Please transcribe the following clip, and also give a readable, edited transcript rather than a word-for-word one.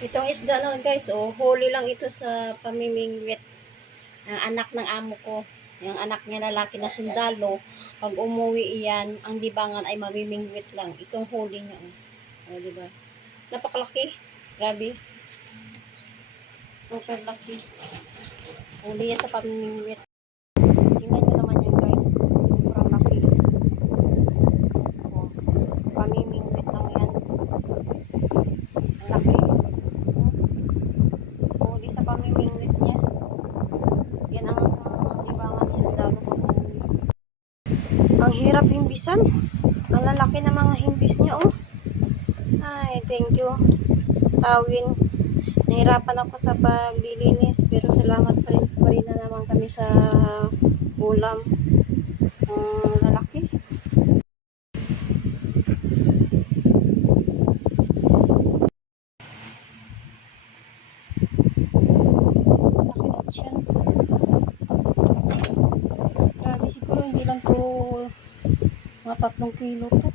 Itong isda na guys, oh, huli lang ito sa pamimingwit. Ang anak ng amo ko. Yung anak niya lalaki na sundalo. Pag umuwi iyan, ang libangan ay mamimingwit lang. Itong huli niya. Oh, oh diba? Napakalaki. Grabe. Super laki. Huli yan sa pamimingwit. Tingnan nyo naman yan guys. Sobrang laki. Oh, pamimingwit lang yan. Ang laki. Huli sa pamimingwit niya. Yan ang libangan ni sundalo pag umuwi. Ang hirap himbisan. Ang lalaki ng mga himbis niya, oh. Ay, thank you. Tawin. Nahirapan ako sa paglilinis, pero salamat pa rin na naman kami sa ulam. Lalaki. Laki na siya. Grabe, siguro hindi lang to mga 3 kilo to.